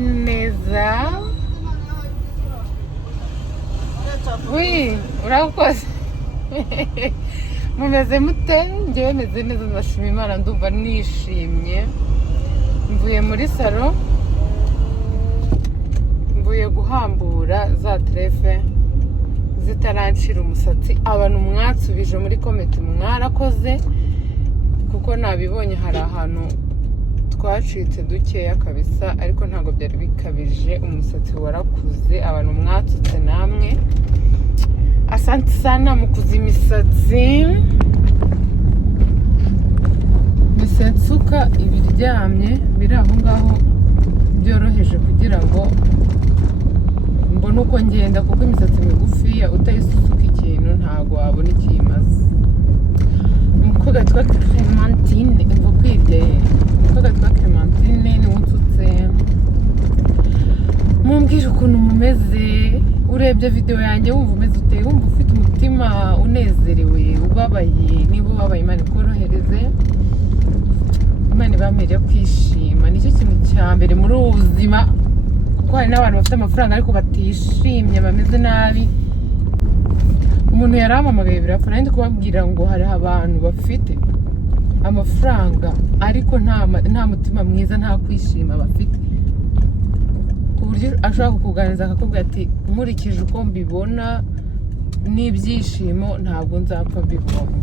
neza. Oui, urakoze. Mumeze mute? Njyewe meze neza, ndashima Imana, ndumva nishimye. Mvuye muri salo, mvuye guhambura za trefe zitaranshira umusatsi. Abantu mwatsubije muri comment mwarakoze, kuko nabibonye hari ahantu twacitse dukeya kabisa, ariko ntabwo byari bikabije, umusatsi warakuze. Abantu mwatsutse namwe, asante sana mukuza imisatsi. Misatsuka ibiryamye biri aho ngaho byoroheje kugira ngo mbone uko ngenda, kuko imisatsi migufiya utayisusuka ikintu ntabwo wabona ikimaze. Umukobwa witwa Clementine, imva kwirye. Umukobwa witwa Clementine ni unsutse. Mumbwire ukuntu mumeze. Urebye video yanjye wumva umeze ute? Wumva ufite umutima unezerewe, ubabaye? Niba ubabaye, Imana ikorohereze. Imana ibamere kwishima, nicyo kintu cya mbere muri ubu buzima, kuko hari n'abantu bafite amafaranga ariko batishimye, bameze nabi. Umuntu yarampamagaye birapfa, nandi kubabwira ngo hari abantu bafite amafaranga ariko nta mutima mwiza, nta kwishima bafite, ku buryo ashobora kukuganiriza akakubwira ati nkurikije uko mbibona n'ibyishimo ntabwo nzapfa mbivamo.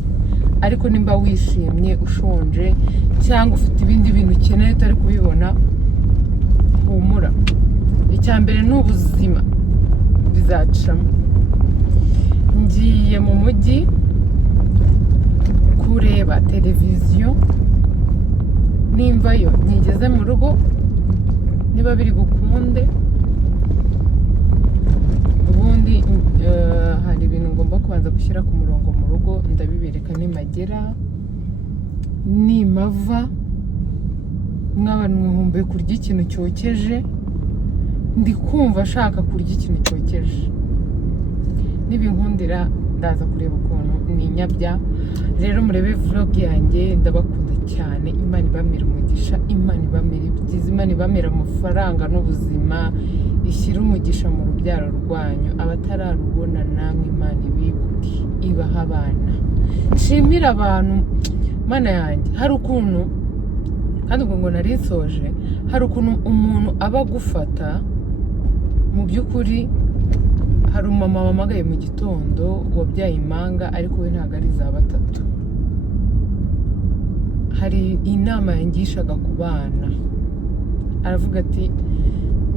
Ariko nimba wishimye, ushonje, cyangwa ufite ibindi bintu ukeneye utari kubibona, humura. Icya mbere ni ubuzima, bizacamo. Ngiye mu mujyi kureba televiziyo, nimvayo nigeze mu rugo, niba biri bukunde. Ubundi hari ibintu ngomba kubanza gushyira ku murongo mu rugo, ndabibereka nimagera. Nimava mw'abantu nkumbuye kurya ikintu cyokeje, ndi kumva ashaka kurya ikintu cyokeje. Nibinkundira ndaza kureba ukuntu ninyabya. Rero murebe vlog yanjye, ndabakunda cyane. Imana ibamera umugisha, Imana ibamera ibyiza, Imana ibamera amafaranga n'ubuzima, ishyira umugisha mu rubyaro rwanyu. Abatararubona namwe Imana ibigure, ibaha abana. Nshimira abantu, Mana yanjye. Hari ukuntu, kandi ubwo ngo nari nsoje, hari ukuntu umuntu aba agufata mu by'ukuri. Hari umumama wamagaye mu gitondo wabyaye impanga, ariko we ntabwo ari za batatu. Hari inama yangishaga ku bana, aravuga ati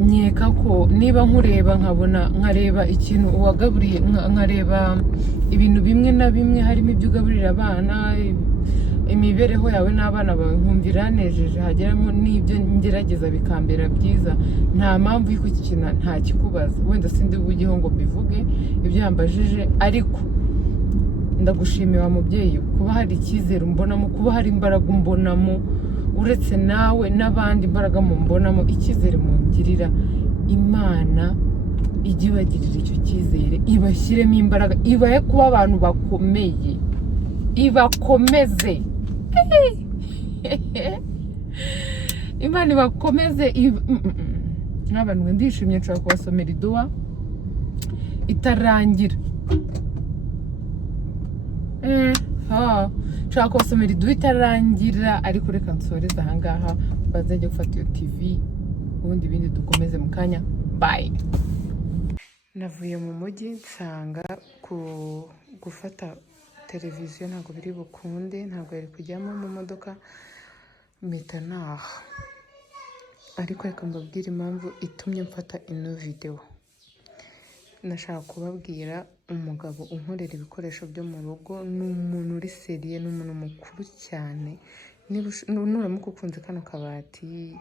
nkeka ko niba nkureba nkabona, nkareba ikintu uwagaburiye, nkareba ibintu bimwe na bimwe, harimo ibyo ugaburira abana, imibereho yawe n'abana bawe, nkumvira yanejeje, hageramo n'ibyo ngerageza bikambera byiza. Nta mpamvu y'uko iki kintu nta kikubaza. Wenda sindi bugiho ngo mbivuge ibyo yambajije, ariko ndagushimiye wa mubyeyi, kuba hari icyizere umbonamo, kuba hari imbaraga umbonamo, uretse nawe n'abandi imbaraga mumbonamo, icyizere mungirira. Imana ijye ibagirira icyo cyizere, ibashyiremo imbaraga, ibahe kuba abantu bakomeye, ibakomeze. Imana ibakomeze. N'abantu ndishimye, nshobora kubasomera iduwa itarangira. Nshobora kubasomera iduwa itarangira, ariko reka nsoreze ahangaha, bazajya gufata iyo TV, ubundi ibindi dukomeze mu kanya. Bye. Navuye mu mujyi nsanga gufata televiziyo ntabwo biri bukunde, ntabwo yari kujyamo mu modoka, mpita naha. Ariko reka mbabwire impamvu itumye mfata ino video. Nashaka kubabwira umugabo unkorera ibikoresho byo mu rugo, ni umuntu uri seriye, ni umuntu mukuru cyane. Nuramuka ukunze kano kabati,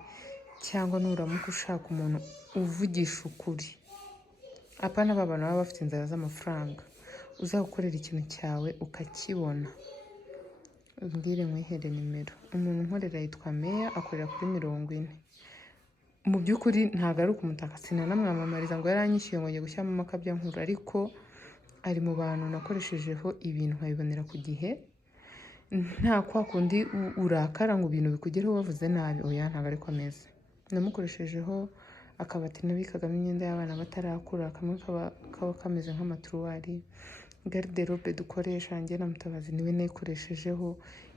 cyangwa nuramuka ushaka umuntu uvugisha ukuri, apana babana baba bafite inzara z'amafaranga, uzagukorera ikintu cyawe ukakibona, mbwire nkwihere nimero. Umuntu unkorera yitwa Meya, akorera kuri 40. Mu by'ukuri ntabwo ari ukumutaka, sinanamwamamariza ngo yaranyishyuye ngo njye gushyiramo amakabya nkuru, ariko ari mu bantu nakoreshejeho ibintu nkabibonera ku gihe. Nta kwa kundi urakara ngo ibintu bikugereho wavuze nabi, oya ntabwo ariko ameze. Namukoreshejeho akabati nabikagamo imyenda y'abana batarakura, kamwe kaba kameze nk'amaturuwari, garderobe dukoresha njye na Mutabazi niwe nayikoreshejeho,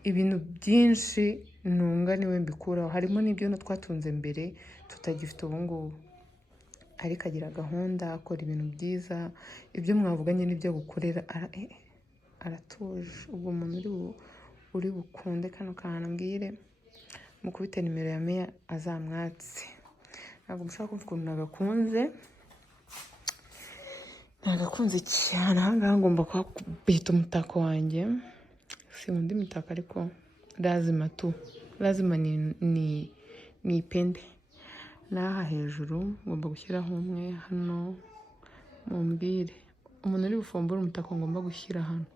ibintu byinshi ntunga niwe mbikuraho, harimo n'ibyo twatunze mbere tutagifite ubu ngubu, ariko agira gahunda, akora ibintu byiza, ibyo mwavuganye n'ibyo gukorera aratuje. ubwo umuntu uri bukunde kano kantu mbwire mukubite nimero ya Meya azamwatse. Ntabwo mushaka kumva ukuntu nagakunze cyane. Ahangaha ngomba kubita umutako wanjye, sinkunda imitako ariko lazima ni ipende. N'aha hejuru ngomba gushyiraho umwe, hano mumbwire umuntu uri bufumbure umutako ngomba gushyira hano,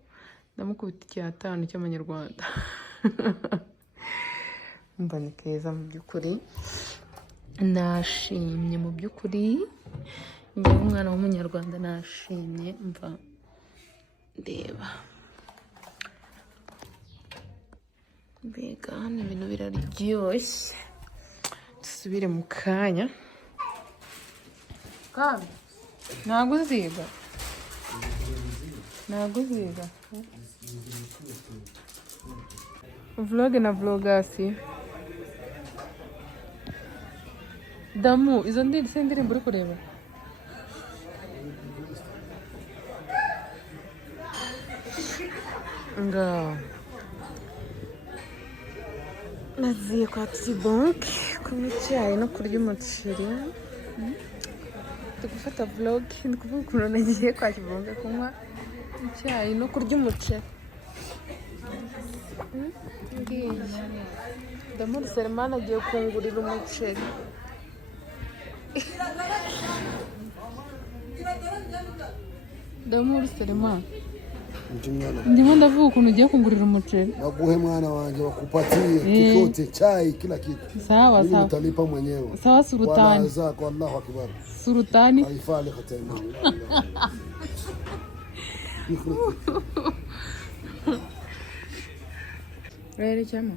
ndamukubita 5 cy'amanyarwanda. Mba ni keza mu by'ukuri, nashimye mu by'ukuri, njyewe umwana w'umunyarwanda nashimye. Mva ndeba mbega hano ibintu biraryoshye. Dusubire mu kanya. Ntabwo uziga vlog na vlogasi. Damu, izo ndirimbo uri kureba? Ngaho naziye kwa Tibanke kunywa icyayi no kurya umuceri. Ndi gufata vlog, ndi kuvuga ukuntu nagiye kwa Tibanke kunywa icyayi no kurya umuceri. Damu Selemani agiye kungurira umuceri. Damu Selemani, ndimo ndavuga ukuntu ugiye kungurira umuceri. Naguhe mwana wanjye wakupatie kikote chai kila kitu. Sawa. Utalipa mwenyewe. Sawa sultani. Allahu akbar. Sultani. Haifali khatema. Rero cyama.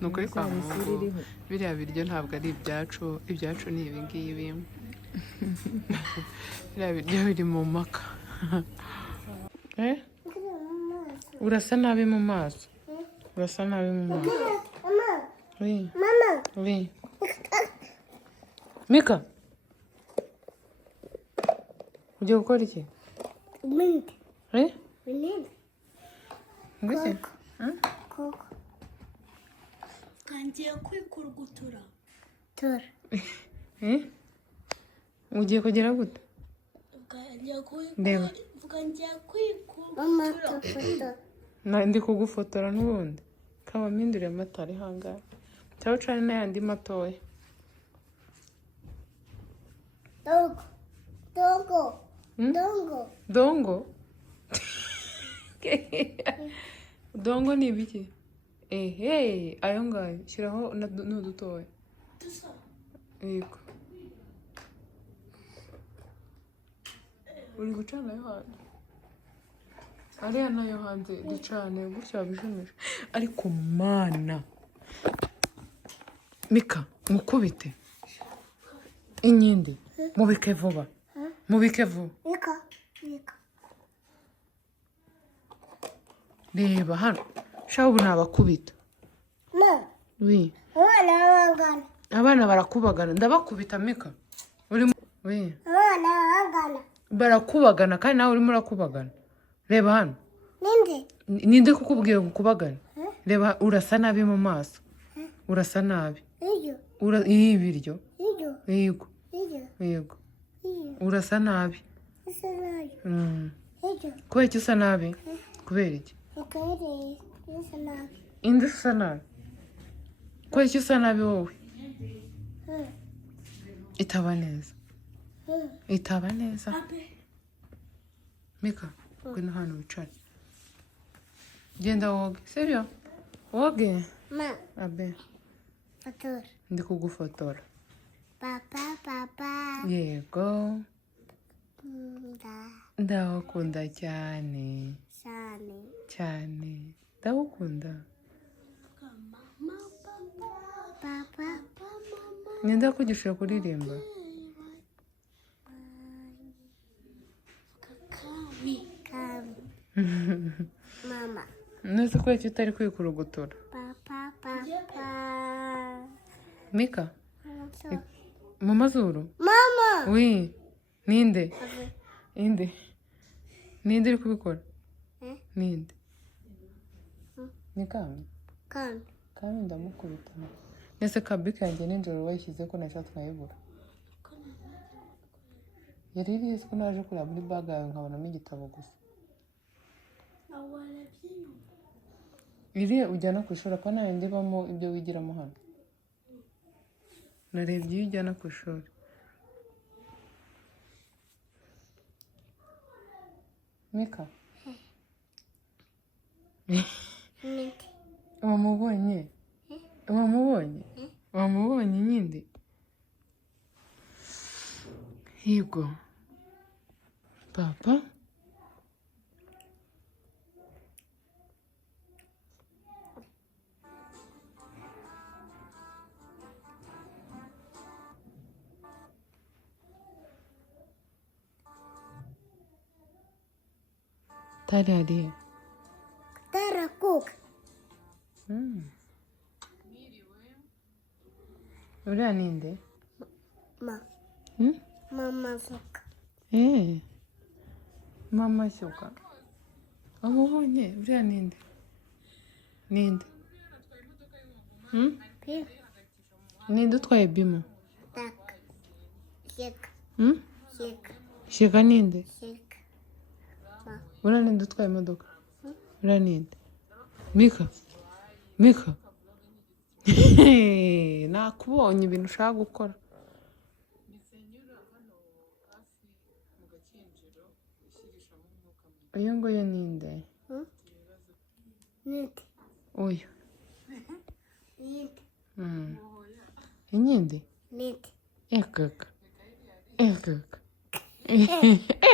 Nukuri kwa Mungu. Biriya biryo ntabwo ari ibyacu ni ibi ngibi. Biriya biryo biri mu maka. Urasa nabi mu maso. Oui. Mika, ugiye gukora iki? Ngwiki? Koko. Kangiye kwikurugutura. Ugiye kugera gute? Ndeba. Ndi kugufotora n'ubundi. Kaba mpinduriye amatara ihangane. Cyangwa ucane n'ayandi matoya. Dongo? Dongo ni ibiki? Ayo ngayo. Shyiraho n'udutoya. Yego. Uri gucana ayo hanze? Ariya nayo hanze ducane gutya wabijimije. Ariko mana Mika, mukubite inyindi mubike vuba. Reba hano shaho ubu nabakubita. Oui. Abana barakubagana, ndabakubita Mika. Oui. Barakubagana kandi nawe urimo urakubagana. Reba hano. Ninde kukubwira gukubagana? Reba urasa nabi mu maso. Urasa nabi. Ibiryo. Yego. Urasa nabi. Kubera iki usa nabi? Kubera iki? Indi usa nabi. Kubera iki usa nabi wowe? Itaba neza. Mika, ngwino hano wicare. Genda woge. Serio? Woge? Abe. Ndi kugufotora. Papa. Yego. Ndagukunda cyane. Ndagukunda. Papa. ninde yakugishije kuririmba? Mama. Nese ko iki utari kwikurugutura? Papa. Mika? Mu mazuru? Mama. Oui. Ninde? Inde? Ninde uri kubikora? Ninde? Ni Kami? Kami ndamukubita. Nese kabika yanjye nijoro wayishyize ko nashatse nkayibura. Yari irizi ko naje kureba muri baga yawe nkabonamo igitabo gusa. Iriya ujyana ku ishuri ko nta ndibamo ibyo wigiramo hano. Narebye iyo ujyana ku ishuri. Mika? Wamubonye? Wamubonye nyinde? Yego. Papa? Tari hariya. Tara cook. Uriya ninde? Mama Soka. Mama Soka. Wamubonye? Uriya ninde? Ninde? Ninde utwaye bimo? Tak. Sheka. Sheka ninde? Sheka. Uriya ninde utwaye imodoka? Uriya ninde? Mika? Nakubonye ibintu ushaka gukora. Uyu nguyu ninde? Ninde. Uyu. Ninde. Inyinde? Ninde. Ekaka.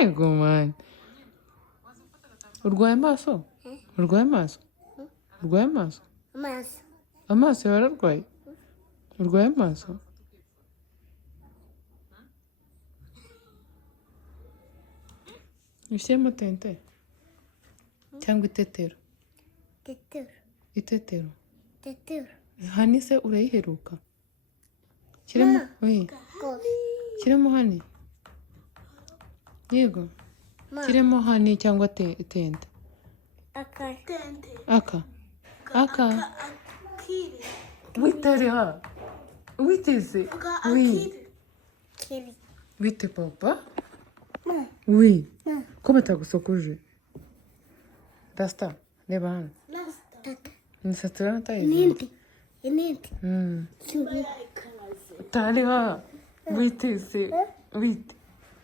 Ego mani. Urwaye amaso? Amaso. Amaso yararwaye? Urwaye amaso? Ushyiremo tente? Cyangwa itetero? Itetero. Hani se urayiheruka? Kiremo hani? Yego. Kiremo hani cyangwa tente? Aka. Witare ha? Witeze? Wite papa? Oui. Ko batagusokoje? Rasta, reba hano. Imisatsi uranatayizinze? Ninde. Tari ha? Witeze? Wite?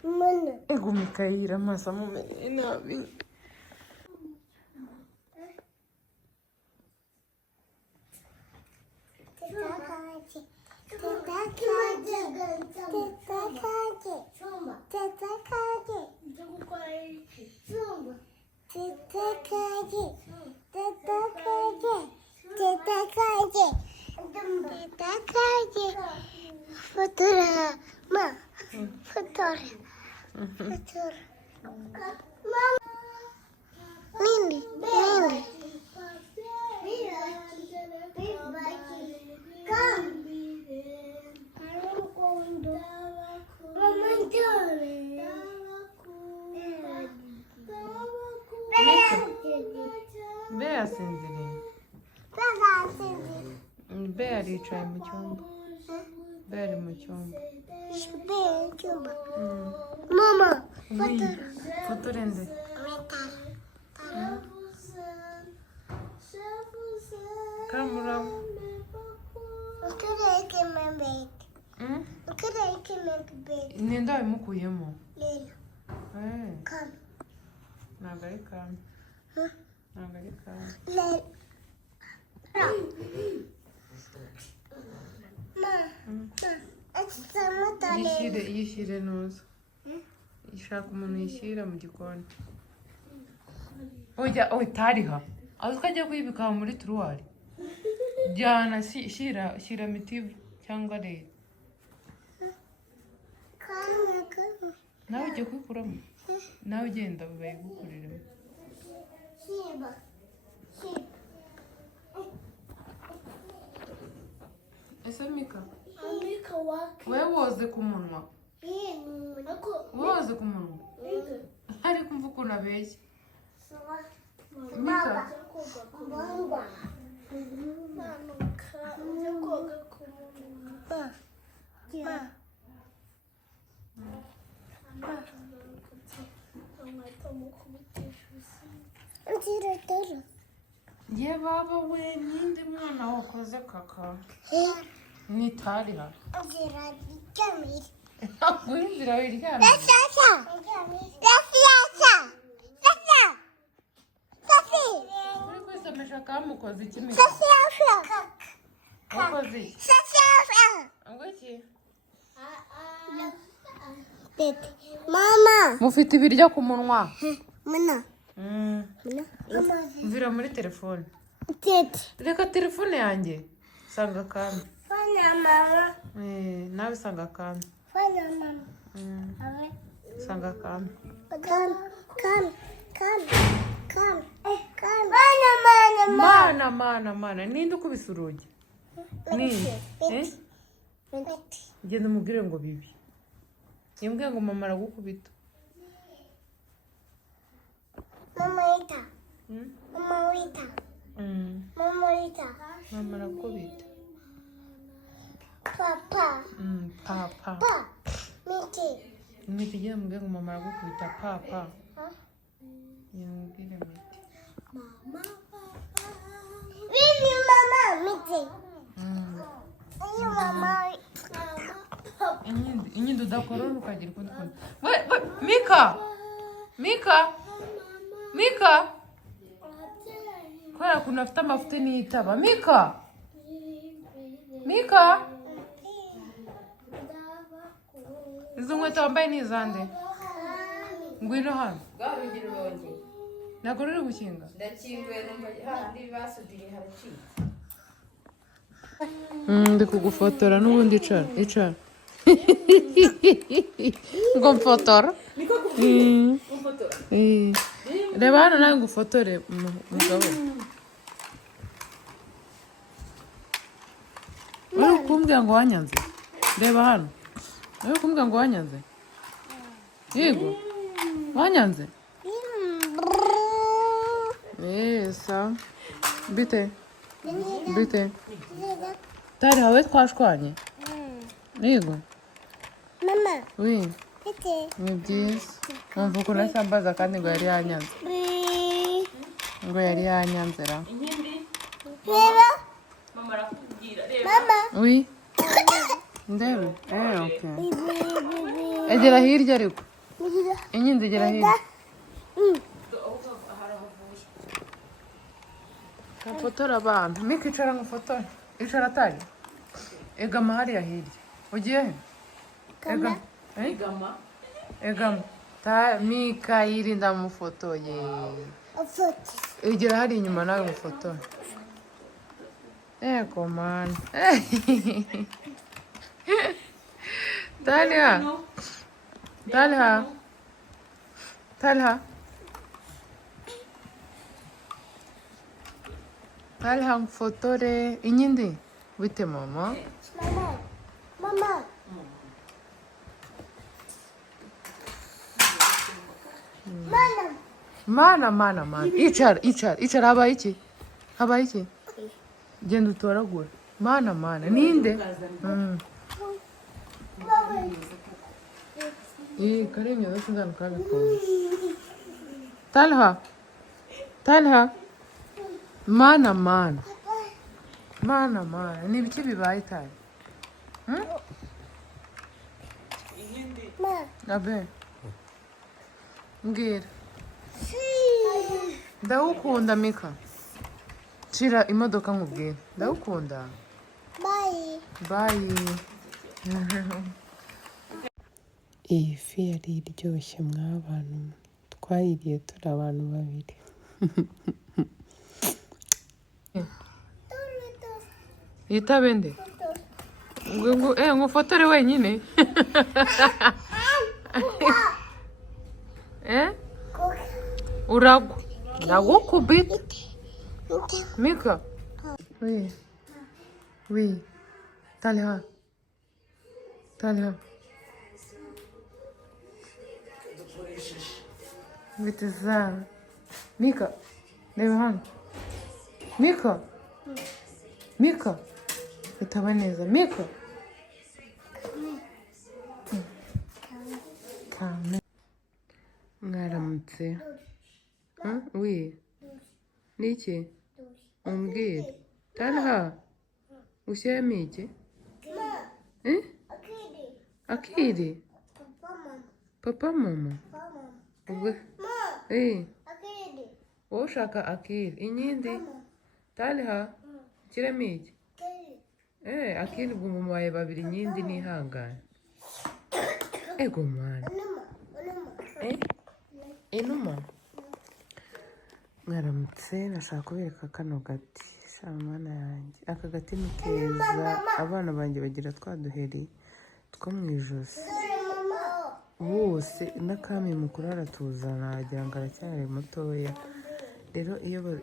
Mana. Ego Mikayira amaso amumenye nabi. Nindi. Bea asinziriye. Bea aricaye mu cyumba. Bea ari mu cyumba. Mama. Fotora nde? Kamurabo. Ninde wabimukuyemo? Ntabwo ari Kami. Yishyire ntuza. Ishaka umuntu yishyira mu gikoni. Oya tariha. Aho ukajya kuyibika muri turuwari. Jyana shyira mitivu cyangwa rero. nawe ugiye kubikuramo nawe ugenda bayigukuriremo Shiba. Shiba. ese Mika Amika wake. wewe woze ku munwa woze ku munwa ariko mva ukuntu abeshya Mika Baba. Manuka. Ujya koga ku munwa. ye baba we ninde mwana wakoze kaka nitari ha guhindira wiryamye uri kwisomesha kamukoze iki Mika wakoze iki ngo iki Mama. mufite ibiryo ku munwa Mana. mvira muri telefone Tete. reka telefone yanjye sanga kandi Fana mama. nawe sanga kandi Fana mama. sanga kandi mana ninde ukubise urugi ninde genda umubwire ngo bibi yambwiye ngo mama aragukubita Mama Rita. Mama Rita. Mama Rita. mama aragukubita Papa. papa Pa. Miti. miti genda umubwire ngo mama aragukubita papa yambwire miti Vivi mama. Miti. Vivi mama. inyindi udakorora ukagira ukundi kuntu Mika kubera ukuntu afite amafuti n'iyitaba Mika izo nkweto wambaye ni izande ngwino hano ntabwo ruri gukinga ndi kugufotora n'ubundi icara ngo mfotora reba hano nawe ngufotore mugabo uri kumbwira ngo wanyanze reba hano uri kumbwira ngo wanyanze yego wanyanze sawa bite tari hawe twashwanye yego Mama. oui Miti. ni byiza wumva ukuntu asambaza kandi ngo yari yanyanze ra Reba. Mama. oui ndebe okay egera hirya ariko inyindi egera hirya Kafotora abantu Mika icara ngufotore icara atari egama hariya hirya ugiye he egama Mika yirinda mufotoye Afoti. egera hari inyuma nawe ngufotore eko man Talha ngufotore inyindi bite mama Mama. mana icara habaye iki genda utoragura mana ninde karemye sinzana kabikora Talha mana ni ibiki bibaye tari abe mbwira ndagukunda Mika shira imodoka nkubwira ndagukunda bye iyi fi yari iryoshye mw'abantu twayiriye turi abantu babiri yitabe nde ngufotore wenyine uragwa ndagukubita Mika. Oui. تعالي ها بتزعل ميكا رeba hano Mika bitaba neza Mika kame mwaramutse oui niki umbwire Talha ushyiramo iki akiri papa mama ubwo wowe ushaka akiri inyindi Talha ushyiramo iki akiri ubwo mumuhaye babiri inyindi nihangane ego mwana inuma mwaramutse nashaka kubereka kano gati shamana yanjye aka gati ni keza abana banjye bagira twaduheri two mu ijosi bose n'akami mukuru aratuzana agira ngo aracyari mutoya rero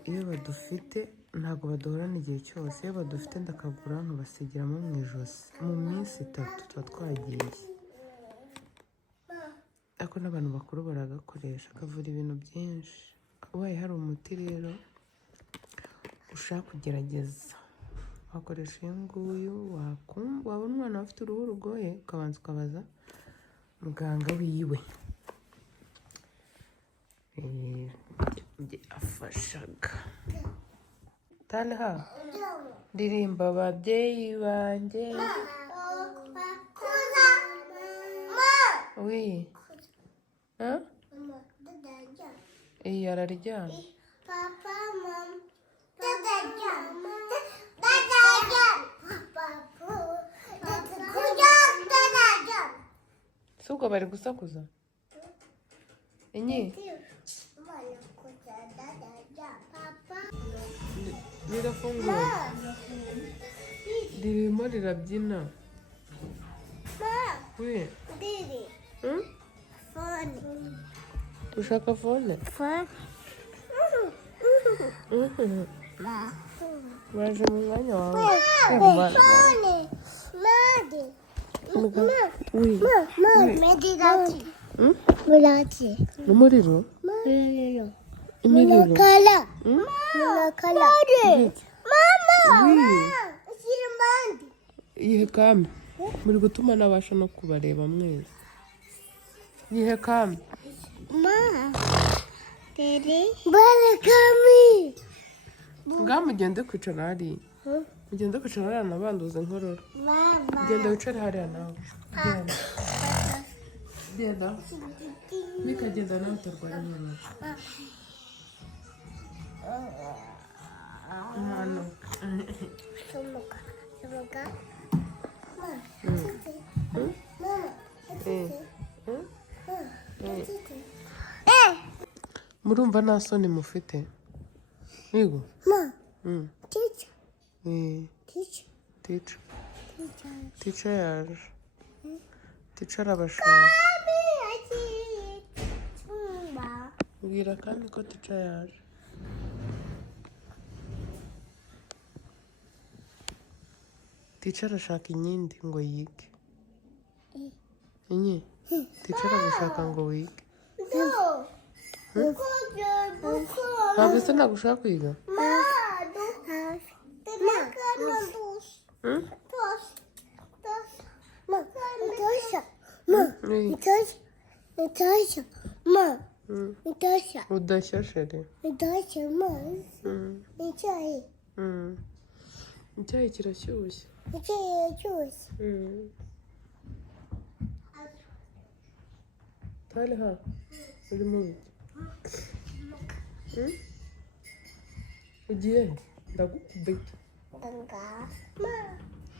iyo badufite ntabwo baduhorana igihe cyose iyo badufite ndakagura nkabasigiramo mu ijosi mu minsi 3 tuba twagiye ariko n'abantu bakuru baragakoresha kavura ibintu byinshi ubaye hari umuti rero ushaka kugerageza wakoresha uyu nguyu wabona umwana afite uruhu rugoye ukabanza ukabaza muganga wiwe afashaga Talha ndirimba ababyeyi banjye oui araryamye Papa, mom, si ubwo bari gusakuza enye rirafunguye ririmo rirabyina we ushaka fone baje mu mwanya wawe umuriro imiriro ihe kame muri gutuma nabasha no kubareba mwese ihe kame ngaho mugende kwicara hariya mugende kwicara hariya nabanduza inkorora genda wicare hariya nawe genda nikagenda nawe utarwara inkorora hano murumva nta soni mufite Migo? Teacher. Teacher. Teacher yaje. Teacher arabashaka. Mbwira kandi ko teacher yaje. Teacher arashaka inyindi ngo yige. Inye? Teacher arashaka ngo wige. Ntabwo se nagushaka kwiga? udashya sheri icyayi kirashyushye Talha uri mu biki ugiye ndagukubita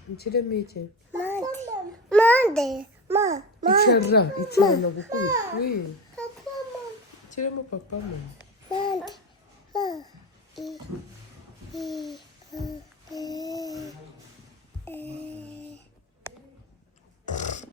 nshyiremo iki icara ndagukubita nshyiremo papa mama